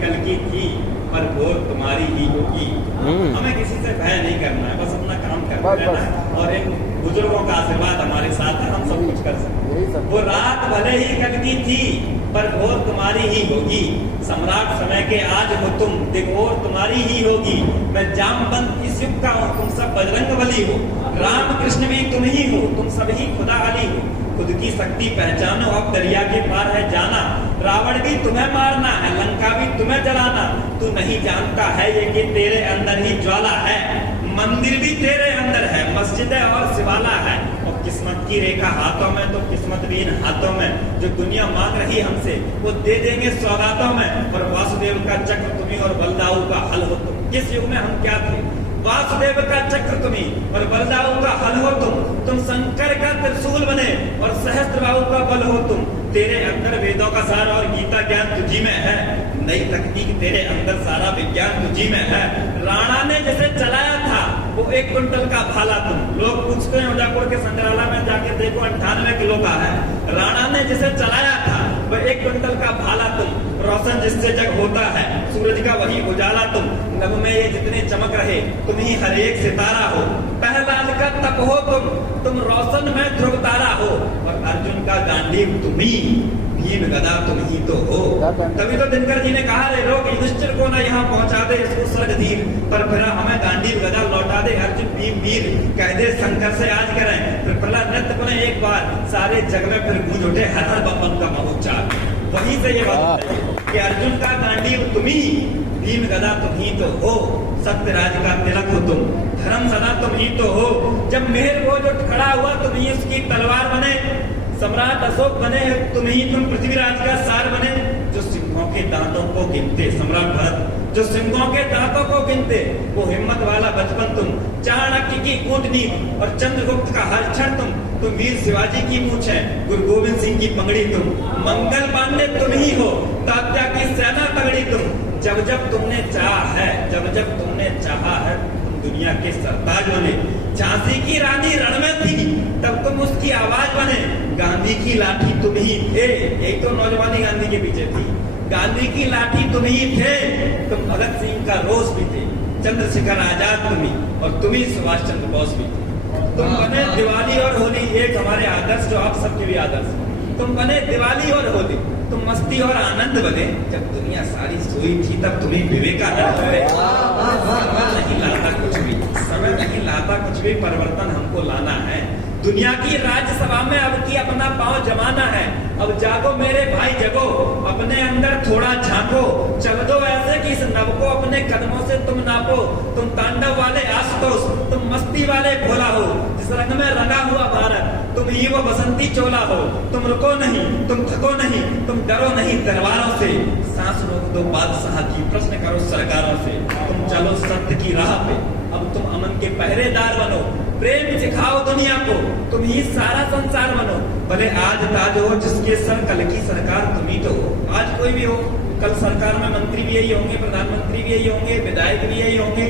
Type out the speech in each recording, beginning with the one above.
कल की थी पर घोर तुम्हारी ही होगी। हमें किसी से भय नहीं करना है, बस अपना काम करते रहना है और इन बुजुर्गों का आशीर्वाद हमारे साथ है, हम सब कुछ कर सकते हैं। वो रात भले ही कल की थी पर घोर तुम्हारी ही होगी। सम्राट समय के आज हो तुम, दिघोर तुम्हारी ही होगी। मैं जामवंत इस युग का हूँ, तुम सब बजरंगबली हो। राम कृष्ण भी तुम ही हो, तुम सभी खुदा अली हो। खुद की शक्ति पहचानो, अब दरिया के पार है जाना। रावण भी तुम्हें मारना है, लंका भी तुम्हें जलाना। तू नहीं जानता है ये कि तेरे अंदर ही ज्वाला है। मंदिर भी तेरे अंदर है, मस्जिदें और शिवाला है। और किस्मत की रेखा हाथों में तो किस्मत भी इन हाथों में। जो दुनिया मांग रही हमसे वो दे देंगे सौगातों में। और वासुदेव का चक्र तुम्ही और बलदाऊ का हल हो तुम। किस युग में हम क्या थे? वासुदेव का चक्र तुम्ही और बलदाऊ का हल हो तुम शंकर का त्रिशूल बने और सहस्त्रबाहु का बल हो तुम। तेरे अंदर वेदों का सार और गीता ज्ञान तुझी में है। नई तकनीक तेरे अंदर सारा विज्ञान तुझी में है। राणा ने जैसे चलाया था वो 1 क्विंटल का भाला तुम। लोग पूछते हैं उदयपुर के संग्रहालय में जाके देखो 98 किलो का है। राणा ने जैसे चलाया था वो 1 क्विंटल का भाला तुम। रोशन जिससे जग होता है, सूरज का वही उजाला तुम। नभ में ये जितने चमक रहे तुम ही हर एक सितारा हो। प्रहलाद का तप हो तुम रोशन में ध्रुव तारा हो। और अर्जुन का गांडीव तुम ही, भीम गदा तुम ही तो हो। तभी तो दिनकर जी ने कहा रे लोग युधिष्ठिर को ना यहाँ पहुंचा दे, इसको स्वर्ग धीर पर फिर हमें गांडीव गदा लौटा दे। अर्जुन भीम वीर कह दे शंकर से आज करें। फिर प्रहलाद नृत्य बने एक बार, सारे जग में फिर गूंज उठे हर हर बपन का महोच्चार। वहीं से ये बात है कि अर्जुन का गांडीव तुम ही, भीम गदा तुम ही तो हो। सत्यराज का तिलक हो तुम, धर्म सदा तुम ही तो हो। जब मेहर वो जो खड़ा हुआ तुम ही उसकी तलवार बने। सम्राट अशोक बने तुम ही, तुम पृथ्वीराज का सार बने। जो सिंहों के दांतों को गिनते सम्राट भरत, जो सिंहों के दांतों को गिनते वो हिम्मत वाला बचपन तुम। चाणक्य की कूटनीति और चंद्रगुप्त का हर क्षण तुम वीर शिवाजी की मूछ है, गुरु गोविंद सिंह की पंगड़ी तुम। मंगल पांडे तुम ही हो, तात्या की सेना तगड़ी तुम। जब जब तुमने चाहा है, जब जब तुमने चाहा है तुम दुनिया के सरताज बने। झांसी की रानी रण में थी तब तुम उसकी आवाज बने। गांधी की लाठी तुम ही थे, यही तो नौजवानी गांधी के पीछे थी। गांधी की लाठी तुम ही थे, तुम भगत सिंह का रोष भी थे। चंद्रशेखर आजाद तुम ही और तुम ही सुभाष चंद्र बोस भी थे। तुम बने दिवाली और होली, एक हमारे आदर्श जो आप सबके भी आदर्श। तुम बने दिवाली और होली, तुम मस्ती और आनंद बने। जब दुनिया सारी सोई थी तब तुम्ही विवेकानंद बने। समय नहीं लाता कुछ भी, समय नहीं लाता कुछ भी, परिवर्तन हमको लाना है। दुनिया की राज्यसभा में अब की अपना पांव जमाना है। अब जागो मेरे भाई जगो, अपने अंदर थोड़ा झांको। चल दो ऐसे कि इस नव को अपने कदमों से तुम नापो। तुम तांडव वाले आशुतोष, तुम मस्ती वाले भोला हो। जिस रंग में रंगा हुआ भारत तुम ही वो बसंती चोला हो। तुम रुको नहीं, तुम थको नहीं, तुम डरो नहीं तलवारों से। सांस रोक दो बादशाह की, प्रश्न करो सरकारों से। तुम चलो सत्य की राह पे, अब तुम अमन के पहरेदार बनो। प्रेम सिखाओ दुनिया को, तुम ही सारा संसार बनो। भले आज ताज हो जिसके सर, कल की सरकार तुम ही तो हो। आज कोई भी हो, कल सरकार में मंत्री भी यही होंगे, प्रधानमंत्री भी यही होंगे, विधायक भी यही होंगे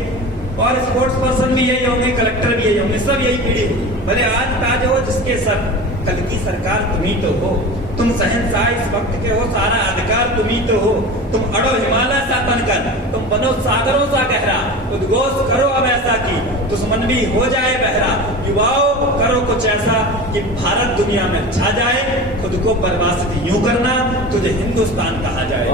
और स्पोर्ट्स पर्सन भी यही होंगे, कलेक्टर भी यही होंगे, सब यही पीढ़ी होगी। भले आज ताज हो जिसके सर, कल की सरकार तुम ही तो हो। तुम शहंशाह इस वक्त के हो, सारा अधिकार तुम ही तो हो। तुम अड़ो हिमालय सा तनकर, तुम बनो सागरों सा गहरा। उद्घोष करो अब ऐसा कि दुश्मन भी हो जाए बहरा। युवाओं करो कुछ ऐसा कि भारत दुनिया में छा जाए। खुद को बर्बाद यूं करना तुझे हिंदुस्तान कहा जाए।